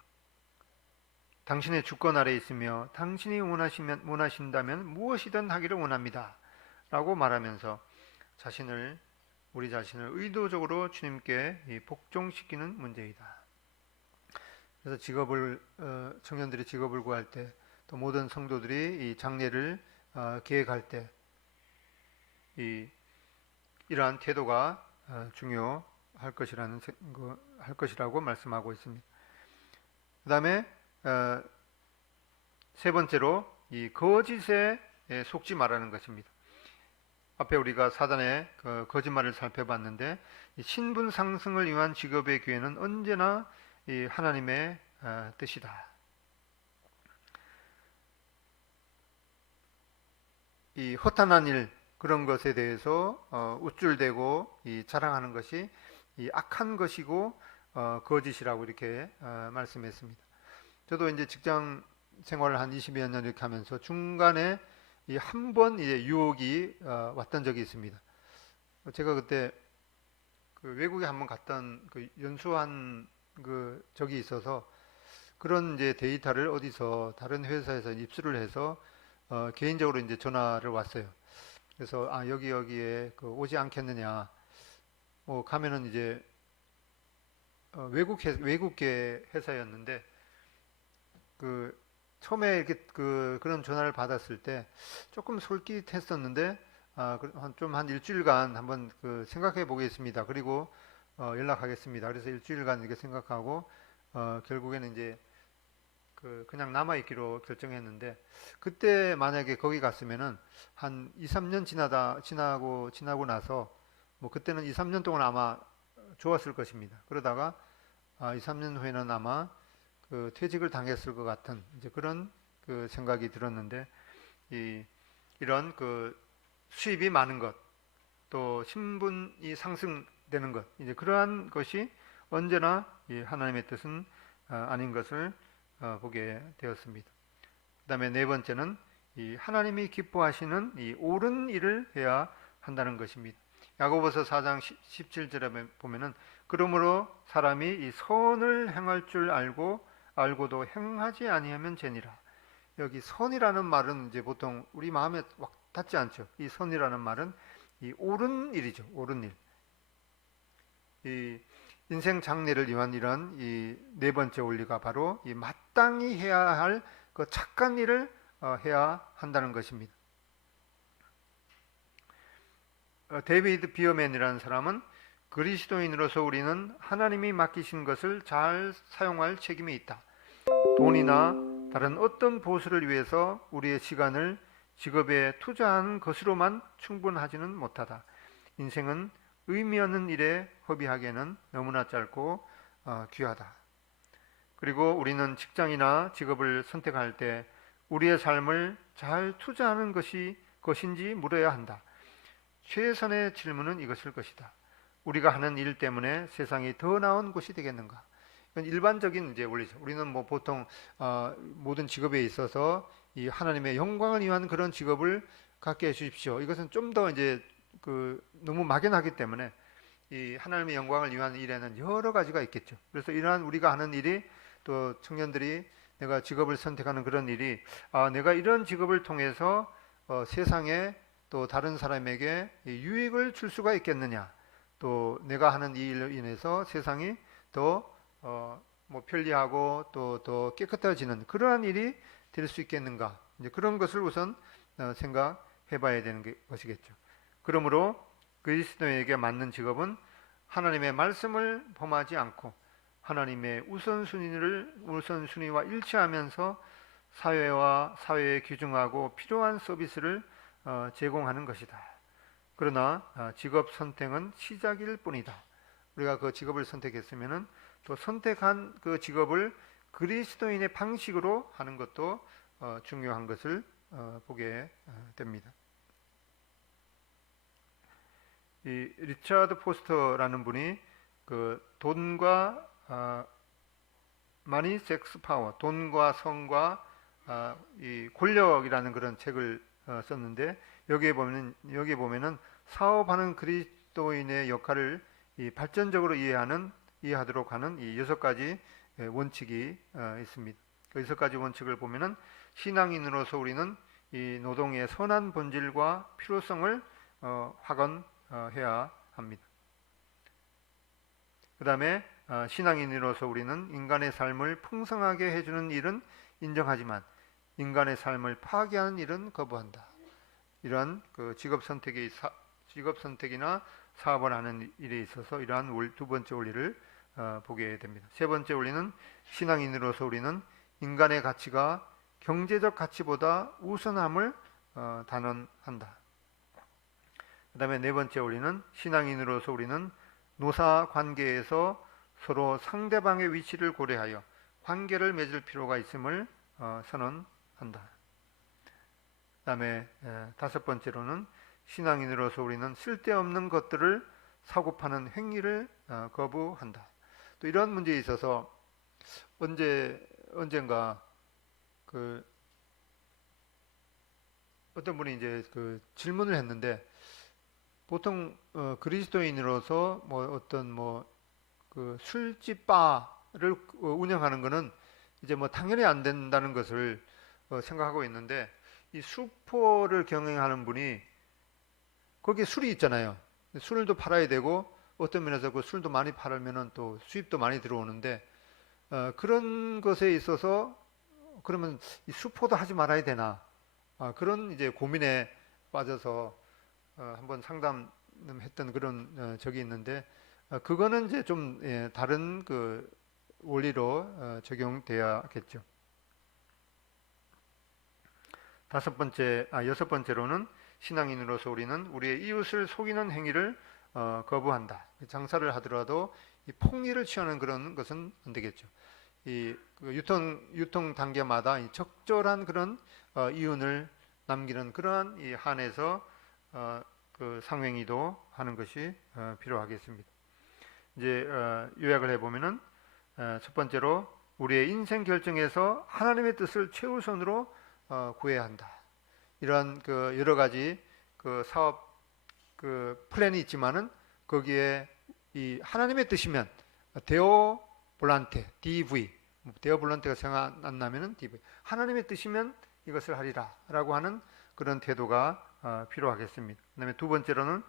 당신의 주권 아래 있으며 당신이 원하신다면 무엇이든 하기를 원합니다. 라고 말하면서 우리 자신을 의도적으로 주님께 복종시키는 문제이다. 그래서 청년들이 직업을 구할 때, 또 모든 성도들이 이 장례를 계획할 때, 이러한 태도가 중요할 것이라고 말씀하고 있습니다. 그 다음에 세 번째로 이 거짓에 속지 말라는 것입니다. 앞에 우리가 사단의 거짓말을 살펴봤는데, 이 신분 상승을 위한 직업의 기회는 언제나 이 하나님의 뜻이다. 이 허탄한 일, 그런 것에 대해서 우쭐대고 자랑하는 것이 이 악한 것이고 거짓이라고 이렇게 말씀했습니다. 저도 이제 직장 생활을 한 20여 년 이렇게 하면서 중간에 한 번 유혹이 왔던 적이 있습니다. 제가 그때 외국에 한번 갔던 연수한 적이 있어서, 그런 이제 데이터를 어디서 다른 회사에서 입수를 해서 개인적으로 이제 전화를 왔어요. 그래서 여기에 오지 않겠느냐. 뭐 가면은 이제 외국계 회사였는데, 처음에 이렇게 그런 전화를 받았을 때 조금 솔깃했었는데, 한 일주일간 한번 생각해 보겠습니다. 그리고 연락하겠습니다. 그래서 일주일간 이렇게 생각하고 결국에는 이제 그냥 남아있기로 결정했는데, 그때 만약에 거기 갔으면은 한 2, 3년 지나고 나서, 뭐 그때는 2, 3년 동안 아마 좋았을 것입니다. 그러다가 2, 3년 후에는 아마 퇴직을 당했을 것 같은 이제 그런 생각이 들었는데, 이런 수입이 많은 것, 또 신분이 상승되는 것, 이제 그러한 것이 언제나 하나님의 뜻은 아닌 것을 보게 되었습니다. 그 다음에 네 번째는 하나님이 기뻐하시는 옳은 일을 해야 한다는 것입니다. 야고보서 4장 17절에 보면은, 그러므로 사람이 이 선을 행할 줄 알고도 행하지 아니하면 죄니라. 여기 선이라는 말은 이제 보통 우리 마음에 와 닿지 않죠. 이 선이라는 말은 옳은 일이죠. 옳은 일. 인생 장래를 위한 이런 네 번째 원리가 바로 마땅히 해야 할 착한 일을 해야 한다는 것입니다. 데이비드 비어맨이라는 사람은, 그리스도인으로서 우리는 하나님이 맡기신 것을 잘 사용할 책임이 있다. 돈이나 다른 어떤 보수를 위해서 우리의 시간을 직업에 투자하는 것으로만 충분하지는 못하다. 인생은 의미 없는 일에 허비하기에는 너무나 짧고 귀하다. 그리고 우리는 직장이나 직업을 선택할 때 우리의 삶을 잘 투자하는 것인지 물어야 한다. 최선의 질문은 이것일 것이다. 우리가 하는 일 때문에 세상이 더 나은 곳이 되겠는가? 이건 일반적인 이제 원리죠. 우리는 뭐 보통 모든 직업에 있어서 이 하나님의 영광을 위한 그런 직업을 갖게 해주십시오. 이것은 좀 더 이제 너무 막연하기 때문에 이 하나님의 영광을 위한 일에는 여러 가지가 있겠죠. 그래서 이러한 우리가 하는 일이, 또 청년들이 내가 직업을 선택하는 그런 일이, 내가 이런 직업을 통해서 세상에 또 다른 사람에게 유익을 줄 수가 있겠느냐, 또 내가 하는 이 일로 인해서 세상이 더 편리하고 또 더 깨끗해지는 그러한 일이 될 수 있겠는가, 이제 그런 것을 우선 생각해 봐야 되는 것이겠죠. 그러므로 그리스도인에게 맞는 직업은 하나님의 말씀을 범하지 않고 하나님의 우선순위와 일치하면서 사회에 귀중하고 필요한 서비스를 제공하는 것이다. 그러나 직업 선택은 시작일 뿐이다. 우리가 그 직업을 선택했으면은 또 선택한 그 직업을 그리스도인의 방식으로 하는 것도 중요한 것을 보게 됩니다. 이 리차드 포스터라는 분이 돈과 마니, 섹스, 파워, 돈과 성과 이 권력이라는 그런 책을 썼는데, 여기에 보면은 사업하는 그리스도인의 역할을 발전적으로 이해하도록 하는 이 6가지 원칙이 있습니다. 그 6가지 원칙을 보면은, 신앙인으로서 우리는 이 노동의 선한 본질과 필요성을 확언해야 합니다. 그 다음에 신앙인으로서 우리는 인간의 삶을 풍성하게 해주는 일은 인정하지만 인간의 삶을 파괴하는 일은 거부한다. 이러한 그 직업 선택이나 사업을 하는 일에 있어서 이러한 두 번째 원리를 보게 됩니다. 세 번째 원리는 신앙인으로서 우리는 인간의 가치가 경제적 가치보다 우선함을 단언한다. 그 다음에 네 번째 원리는 신앙인으로서 우리는 노사 관계에서 서로 상대방의 위치를 고려하여 관계를 맺을 필요가 있음을 선언한다. 그 다음에 다섯 번째로는 신앙인으로서 우리는 쓸데없는 것들을 사고 파는 행위를 거부한다. 또 이런 문제에 있어서 언젠가 그 어떤 분이 이제 그 질문을 했는데, 보통 그리스도인으로서 뭐 어떤 그 술집 바를 운영하는 거는 이제 뭐 당연히 안 된다는 것을 생각하고 있는데, 이 수포를 경영하는 분이 거기에 술이 있잖아요. 술도 팔아야 되고 어떤 면에서 그 술도 많이 팔으면은 또 수입도 많이 들어오는데, 그런 것에 있어서 그러면 이 수포도 하지 말아야 되나, 그런 이제 고민에 빠져서 한번 상담했던 그런 적이 있는데, 그거는 이제 좀 다른 그 원리로 적용돼야겠죠. 여섯 번째로는 신앙인으로서 우리는 우리의 이웃을 속이는 행위를 거부한다. 장사를 하더라도 이 폭리를 취하는 그런 것은 안 되겠죠. 이 유통 단계마다 이 적절한 그런 이윤을 남기는 그러한 이 한에서 그 상행위도 하는 것이 필요하겠습니다. 이제 요약을 해보면은 첫 번째로 우리의 인생 결정에서 하나님의 뜻을 최우선으로 구해야 한다. 이러한 그 여러 가지 그 사업 그 플랜이 있지만은 거기에 이 하나님의 뜻이면 데오 볼란테 DV, 데오 볼란테가 생각 안 나면은 DV, 하나님의 뜻이면 이것을 하리라라고 하는 그런 태도가 필요하겠습니다. 그다음에 두 번째로는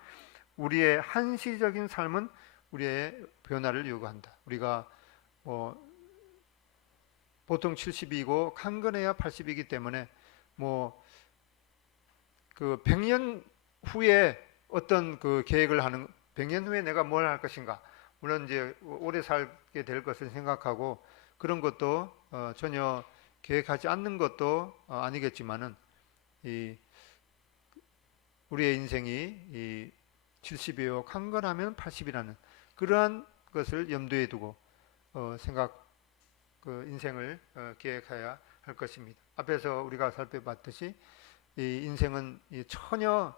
우리의 한시적인 삶은 우리의 변화를 요구한다. 우리가 보통 70이고 강건해야 80이기 때문에 그 100년 후에 어떤 그 계획을 하는, 100년 후에 내가 뭘 할 것인가, 물론 이제 오래 살게 될 것을 생각하고 그런 것도 전혀 계획하지 않는 것도 아니겠지만은 우리의 인생이 70이요 강건하면 80이라는 그러한 것을 염두에 두고 인생을 계획해야 할 것입니다. 앞에서 우리가 살펴봤듯이 이 인생은 전혀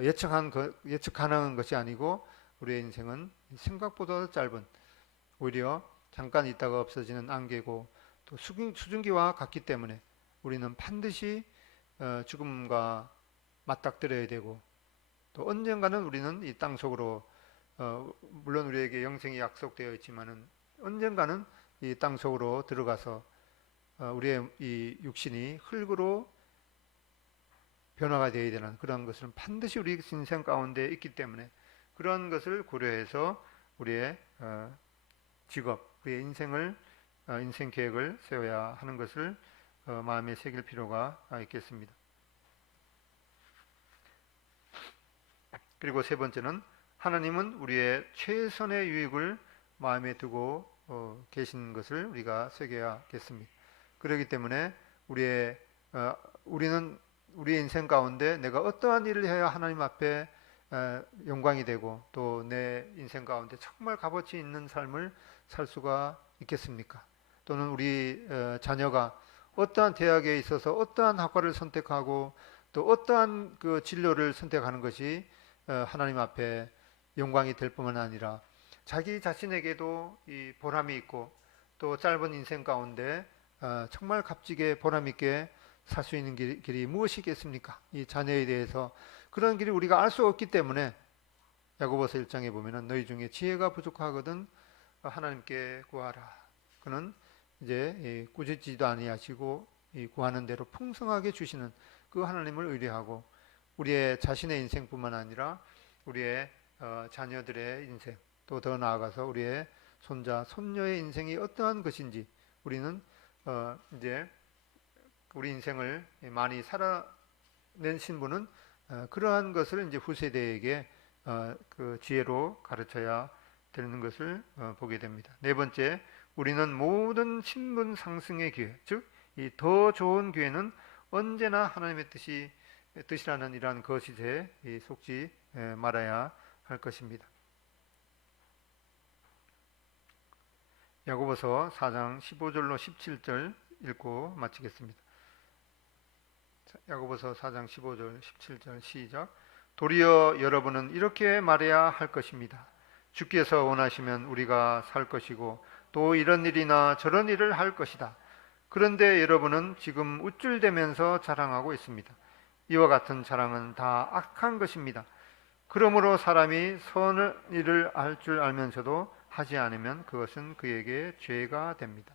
예측 가능한 것이 아니고 우리의 인생은 생각보다 짧은, 오히려 잠깐 있다가 없어지는 안개고 또 수증기와 같기 때문에 우리는 반드시 죽음과 맞닥뜨려야 되고, 또 언젠가는 우리는 이 땅 속으로 물론 우리에게 영생이 약속되어 있지만은 언젠가는 이 땅 속으로 들어가서 우리의 이 육신이 흙으로 변화가 되어야 되는 그런 것은 반드시 우리 인생 가운데 있기 때문에 그런 것을 고려해서 우리의 직업, 우리의 인생 계획을 세워야 하는 것을 마음에 새길 필요가 있겠습니다. 그리고 세 번째는 하나님은 우리의 최선의 유익을 마음에 두고 계신 것을 우리가 새겨야겠습니다. 그렇기 때문에 우리는 우리의 인생 가운데 내가 어떠한 일을 해야 하나님 앞에 영광이 되고 또 내 인생 가운데 정말 값어치 있는 삶을 살 수가 있겠습니까? 또는 우리 자녀가 어떠한 대학에 있어서 어떠한 학과를 선택하고 또 어떠한 그 진로를 선택하는 것이 하나님 앞에 영광이 될 뿐만 아니라 자기 자신에게도 이 보람이 있고 또 짧은 인생 가운데 정말 값지게 보람있게 살 수 있는 길이 무엇이겠습니까? 이 자녀에 대해서 그런 길이 우리가 알 수 없기 때문에 야고보서 1장에 보면은 너희 중에 지혜가 부족하거든 하나님께 구하라. 그는 이제 꾸짖지도 아니하시고 구하는 대로 풍성하게 주시는 그 하나님을 의뢰하고 우리의 자신의 인생뿐만 아니라 우리의 자녀들의 인생, 또 더 나아가서 우리의 손자, 손녀의 인생이 어떠한 것인지 우리는 이제 우리 인생을 많이 살아낸 신부는 그러한 것을 이제 후세대에게 그 지혜로 가르쳐야 되는 것을 보게 됩니다. 네 번째, 우리는 모든 신분 상승의 기회, 즉 이 더 좋은 기회는 언제나 하나님의 뜻이라는 이러한 거짓에 속지 말아야 할 것입니다. 야고보서 4장 15절로 17절 읽고 마치겠습니다. 야고보서 4장 15절 17절 시작. 도리어 여러분은 이렇게 말해야 할 것입니다. 주께서 원하시면 우리가 살 것이고 또 이런 일이나 저런 일을 할 것이다. 그런데 여러분은 지금 우쭐대면서 자랑하고 있습니다. 이와 같은 자랑은 다 악한 것입니다. 그러므로 사람이 선한 일을 할 줄 알면서도 하지 않으면 그것은 그에게 죄가 됩니다.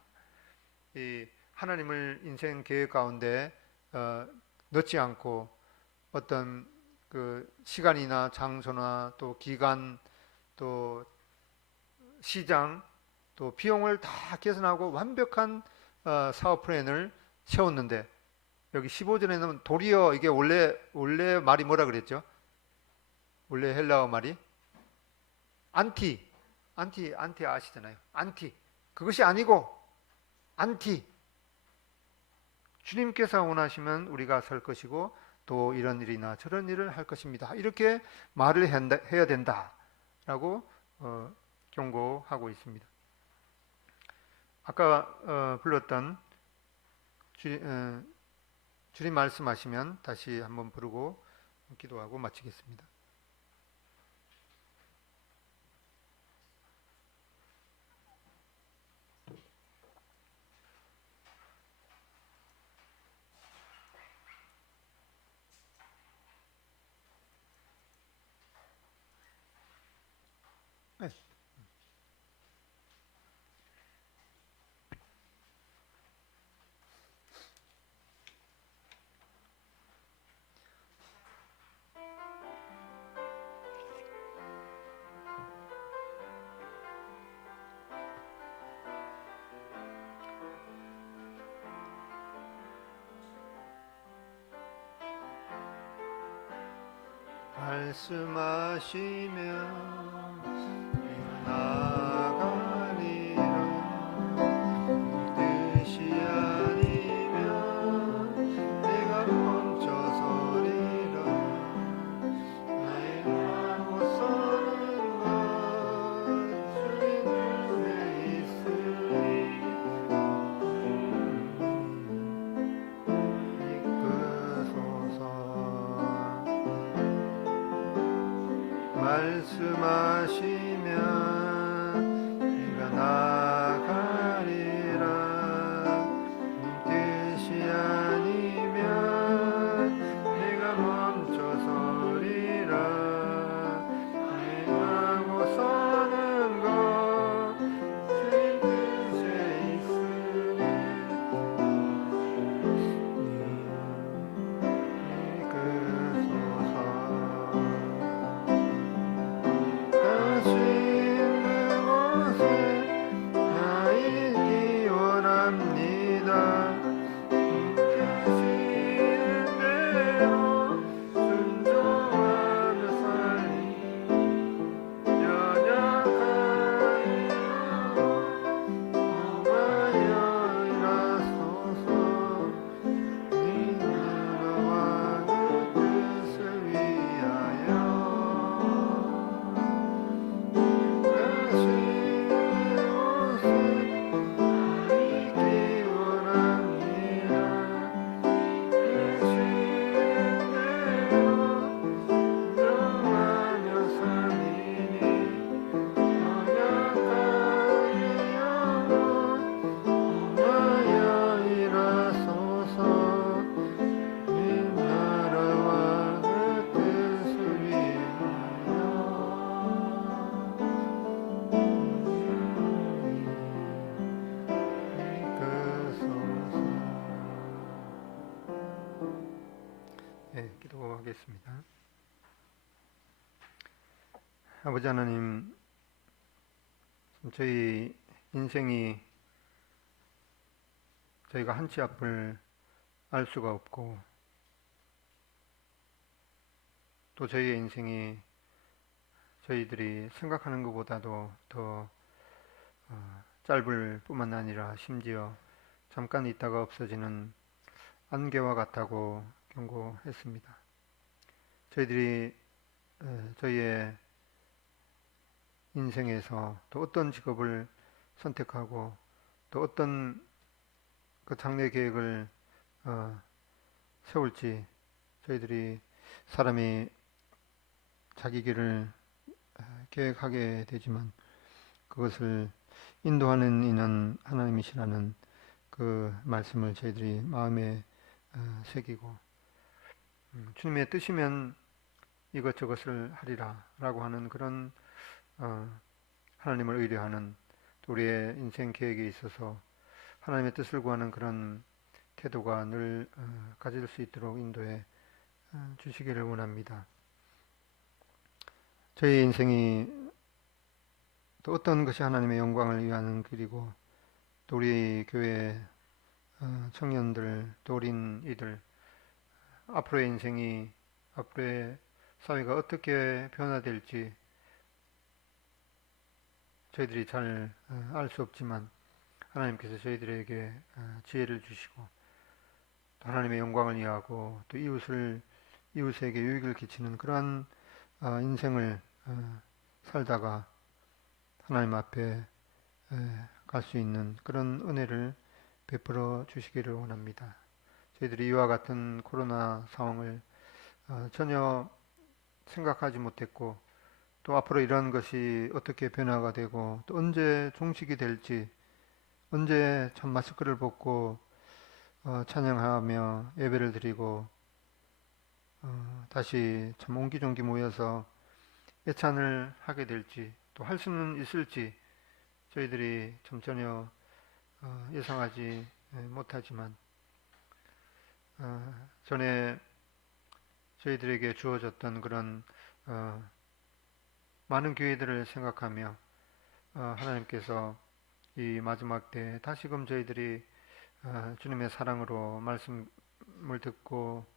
이 하나님을 인생 계획 가운데 넣지 않고 어떤 그 시간이나 장소나 또 기간 또 시장 또 비용을 다 계산하고 완벽한 사업 플랜을 세웠는데 여기 15절에는 도리어 이게 원래 말이 뭐라 그랬죠? 원래 헬라어 말이 안티 아시잖아요. 안티. 그것이 아니고 안티. 주님께서 원하시면 우리가 살 것이고 또 이런 일이나 저런 일을 할 것입니다. 이렇게 말을 해야 된다라고 경고하고 있습니다. 아까 불렀던 주님 말씀하시면 다시 한번 부르고 기도하고 마치겠습니다. 네. 말씀하시면 나가리라. 뜻이 아니면 내가 멈춰서리라. 나의 하고서는 주님 품에 있으리. 말씀하시면 내가 나가리라. 뜻이 아니면 내가 멈춰서리라. 행하고서는 것 주님 뜻에 있으니 이끄소서. 다시 그곳에 아버지 하나님, 저희 인생이 저희가 한치 앞을 알 수가 없고 또 저희의 인생이 저희들이 생각하는 것보다도 더 짧을 뿐만 아니라 심지어 잠깐 있다가 없어지는 안개와 같다고 경고했습니다. 저희들이 저희의 인생에서 또 어떤 직업을 선택하고 또 어떤 그 장래 계획을 세울지 저희들이 사람이 자기 길을 계획하게 되지만 그것을 인도하는 이는 하나님이시라는 그 말씀을 저희들이 마음에 새기고 주님의 뜻이면 이것저것을 하리라 라고 하는 그런 하나님을 의뢰하는 우리의 인생 계획에 있어서 하나님의 뜻을 구하는 그런 태도가 늘 가질 수 있도록 인도해 주시기를 원합니다. 저희 인생이 또 어떤 것이 하나님의 영광을 위하는 길이고 또 우리 교회 청년들 또 어린이들 앞으로의 인생이 앞으로의 사회가 어떻게 변화될지 저희들이 잘 알 수 없지만 하나님께서 저희들에게 지혜를 주시고 또 하나님의 영광을 위하고 또 이웃에게 유익을 끼치는 그러한 인생을 살다가 하나님 앞에 갈 수 있는 그런 은혜를 베풀어 주시기를 원합니다. 저희들이 이와 같은 코로나 상황을 전혀 생각하지 못했고 또 앞으로 이런 것이 어떻게 변화가 되고 또 언제 종식이 될지 언제 참 마스크를 벗고 찬양하며 예배를 드리고 다시 참 옹기종기 모여서 예찬을 하게 될지 또 할 수는 있을지 저희들이 참 전혀 예상하지 못하지만 전에 저희들에게 주어졌던 그런 많은 기회들을 생각하며 하나님께서 이 마지막 때 다시금 저희들이 주님의 사랑으로 말씀을 듣고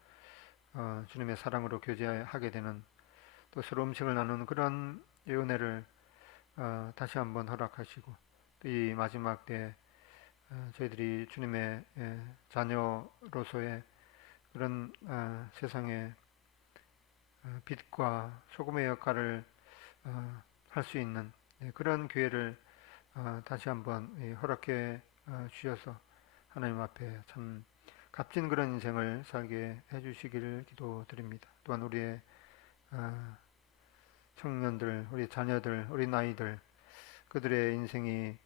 주님의 사랑으로 교제하게 되는 또 서로 음식을 나누는 그런 은혜를 다시 한번 허락하시고 또 이 마지막 때 저희들이 주님의 자녀로서의 그런 세상의 빛과 소금의 역할을 할 수 있는 그런 기회를 다시 한번 허락해 주셔서 하나님 앞에 참 값진 그런 인생을 살게 해주시기를 기도드립니다. 또한 우리의 청년들, 우리 자녀들, 우리 나이들 그들의 인생이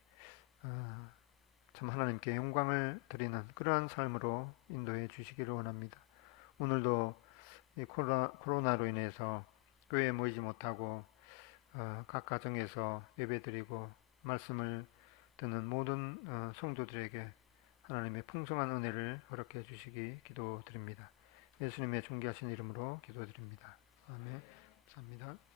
참 하나님께 영광을 드리는 그러한 삶으로 인도해 주시기를 원합니다. 오늘도 이 코로나로 인해서 교회에 모이지 못하고 각 가정에서 예배드리고 말씀을 듣는 모든 성도들에게 하나님의 풍성한 은혜를 허락해 주시기 기도드립니다. 예수님의 존귀하신 이름으로 기도드립니다. 아멘. 감사합니다.